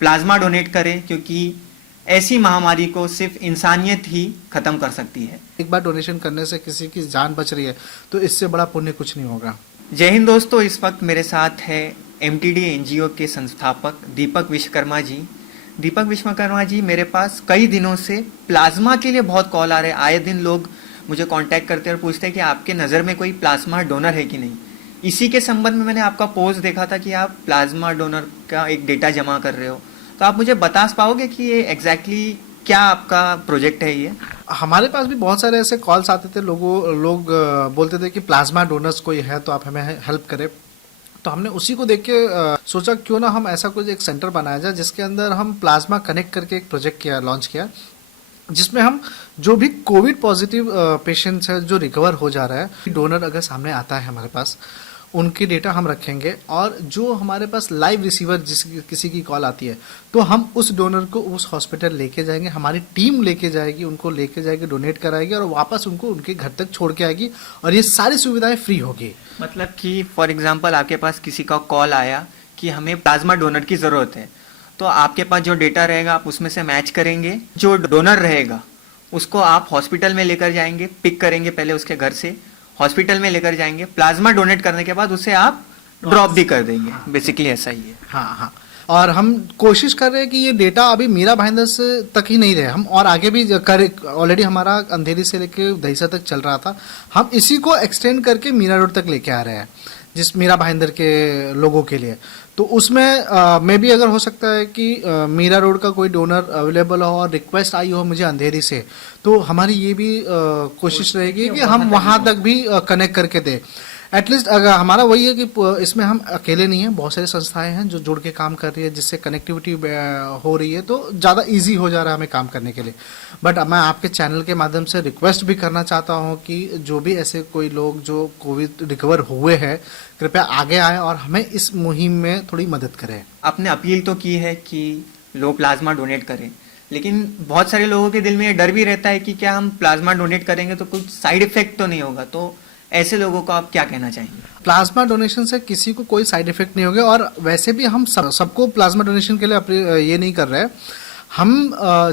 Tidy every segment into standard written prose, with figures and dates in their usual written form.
Plasma donate करें, क्योंकि ऐसी महामारी को सिर्फ इंसानियत ही खत्म कर सकती है। एक बार डोनेशन करने से किसी की जान बच रही है तो इससे बड़ा पुण्य कुछ नहीं होगा। जय हिंद दोस्तों, इस वक्त मेरे साथ है एमटीडी एनजीओ के संस्थापक दीपक विश्वकर्मा जी। दीपक विश्वकर्मा जी, मेरे पास कई दिनों से प्लाज्मा के लिए बहुत कॉल आ रहे हैं। आए दिन लोग मुझे कांटेक्ट करते हैं और पूछते हैं कि आपके नज़र में कोई प्लाज्मा डोनर है कि नहीं। इसी के संबंध में मैंने आपका पोस्ट देखा था कि आप प्लाज्मा डोनर का एक डेटा जमा कर रहे हो, तो आप मुझे बता पाओगे कि ये एग्जैक्टली क्या आपका प्रोजेक्ट है? ये हमारे पास भी बहुत सारे ऐसे कॉल्स आते थे, लोग बोलते थे कि प्लाज्मा डोनर्स कोई है तो आप हमें हेल्प करें। तो हमने उसी को देख के सोचा क्यों ना हम ऐसा कुछ एक सेंटर बनाया जाए जिसके अंदर हम प्लाज्मा कनेक्ट करके एक प्रोजेक्ट लॉन्च किया, जिसमें हम जो भी कोविड पॉजिटिव पेशेंट्स है जो रिकवर हो जा रहा है, डोनर अगर सामने आता है हमारे पास, उनके डेटा हम रखेंगे और जो हमारे पास लाइव रिसीवर किसी की कॉल आती है तो हम उस डोनर को उस हॉस्पिटल लेके जाएंगे, हमारी टीम लेके जाएगी, उनको लेके जाएगी, डोनेट कराएगी और वापस उनको उनके घर तक छोड़ के आएगी और ये सारी सुविधाएं फ्री होगी। मतलब कि फॉर एग्जांपल आपके पास किसी का कॉल आया कि हमें प्लाज्मा डोनर की ज़रूरत है, तो आपके पास जो डेटा रहेगा आप उसमें से मैच करेंगे, जो डोनर रहेगा उसको आप हॉस्पिटल में लेकर जाएंगे, पिक करेंगे पहले उसके घर से, हॉस्पिटल में लेकर जाएंगे, प्लाज्मा डोनेट करने के बाद उसे आप ड्रॉप भी कर देंगे। बेसिकली ऐसा ही है। हाँ हाँ, और हम कोशिश कर रहे हैं कि ये डेटा अभी मीरा भाईंदर से तक ही नहीं रहे, हम और आगे भी कर, ऑलरेडी हमारा अंधेरी से लेके दहीसा तक चल रहा था, हम इसी को एक्सटेंड करके मीरा रोड तक लेके आ रहे हैं, जिस मीरा भाईंदर के लोगों के लिए। तो उसमें मैं भी अगर हो सकता है कि मीरा रोड का कोई डोनर अवेलेबल हो और रिक्वेस्ट आई हो मुझे अंधेरी से, तो हमारी ये भी कोशिश रहेगी कि हम वहां तक भी कनेक्ट करके दें। एटलीस्ट अगर हमारा वही है कि इसमें हम अकेले नहीं हैं, बहुत सारी संस्थाएं हैं जो जुड़ के काम कर रही है, जिससे कनेक्टिविटी हो रही है, तो ज़्यादा इजी हो जा रहा है हमें काम करने के लिए। बट मैं आपके चैनल के माध्यम से रिक्वेस्ट भी करना चाहता हूं कि जो भी ऐसे कोई लोग जो कोविड रिकवर हुए हैं, कृपया आगे आए और हमें इस मुहिम में थोड़ी मदद करें। आपने अपील तो की है कि लोग प्लाज्मा डोनेट करें, लेकिन बहुत सारे लोगों के दिल में ये डर भी रहता है कि क्या हम प्लाज्मा डोनेट करेंगे तो कुछ साइड इफेक्ट तो नहीं होगा, तो ऐसे लोगों को आप क्या कहना चाहेंगे? प्लाज्मा डोनेशन से किसी को कोई साइड इफेक्ट नहीं होगा और वैसे भी हम सबको प्लाज्मा डोनेशन के लिए ये नहीं कर रहे हैं। हम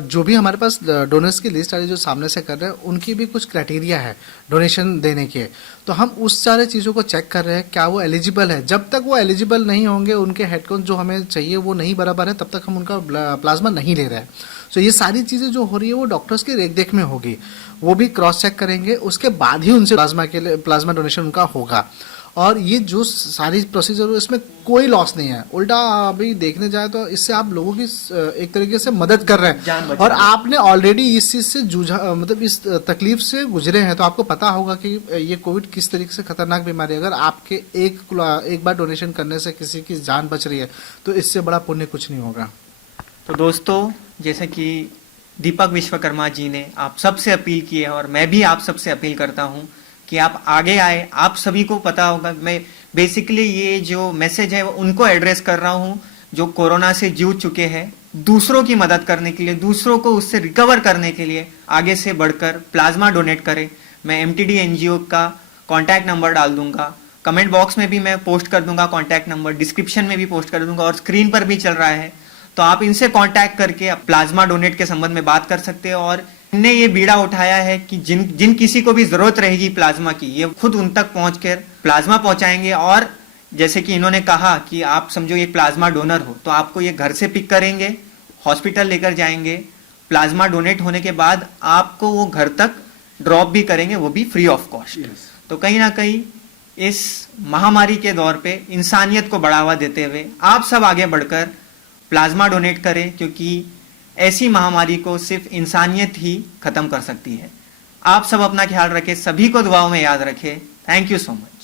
जो भी हमारे पास डोनर्स की लिस्ट आ रही है जो सामने से कर रहे हैं, उनकी भी कुछ क्राइटेरिया है डोनेशन देने के, तो हम उस सारे चीज़ों को चेक कर रहे हैं क्या वो एलिजिबल है। जब तक वो एलिजिबल नहीं होंगे, उनके हेडकाउंट जो हमें चाहिए वो नहीं बराबर है, तब तक हम उनका प्लाज्मा नहीं ले रहे हैं। तो ये सारी चीज़ें जो हो रही है वो डॉक्टर्स की रेख देख में होगी, वो भी क्रॉस चेक करेंगे, उसके बाद ही उनसे प्लाज्मा डोनेशन उनका होगा। और ये जो सारी प्रोसीजर है इसमें कोई लॉस नहीं है, उल्टा अभी देखने जाए तो इससे आप लोगों की एक तरीके से मदद कर रहे हैं और आपने ऑलरेडी इस चीज से मतलब इस तकलीफ से गुजरे हैं, तो आपको पता होगा कि ये कोविड किस तरीके से खतरनाक बीमारी है। अगर आपके एक बार डोनेशन करने से किसी की जान बच रही है तो इससे बड़ा पुण्य कुछ नहीं होगा। तो दोस्तों, जैसे कि दीपक विश्वकर्मा जी ने आप सबसे अपील की है और मैं भी आप सबसे अपील करता हूँ कि आप आगे आए। आप सभी को पता होगा, मैं बेसिकली ये जो मैसेज है वो उनको एड्रेस कर रहा हूँ जो कोरोना से जूझ चुके हैं, दूसरों की मदद करने के लिए, दूसरों को उससे रिकवर करने के लिए आगे से बढ़कर प्लाज्मा डोनेट करें। मैं एमटीडी एनजीओ का कॉन्टैक्ट नंबर डाल दूंगा, कमेंट बॉक्स में भी मैं पोस्ट कर दूंगा कॉन्टैक्ट नंबर, डिस्क्रिप्शन में भी पोस्ट कर दूंगा और स्क्रीन पर भी चल रहा है, तो आप इनसे कांटेक्ट करके प्लाज्मा डोनेट के संबंध में बात कर सकते हो। और इनने ये बीड़ा उठाया है कि जिन किसी को भी जरूरत रहेगी प्लाज्मा की, ये खुद उन तक पहुंचकर प्लाज्मा पहुंचाएंगे। और जैसे कि इन्होंने कहा कि आप समझो एक प्लाज्मा डोनर हो, तो आपको ये घर से पिक करेंगे, हॉस्पिटल लेकर जाएंगे, प्लाज्मा डोनेट होने के बाद आपको वो घर तक ड्रॉप भी करेंगे, वो भी फ्री ऑफ कॉस्ट। तो कहीं ना कहीं इस महामारी के दौर पे इंसानियत को बढ़ावा देते हुए आप सब आगे बढ़कर प्लाज्मा डोनेट करें, क्योंकि ऐसी महामारी को सिर्फ इंसानियत ही खत्म कर सकती है। आप सब अपना ख्याल रखें, सभी को दुआओं में याद रखें। Thank you so much.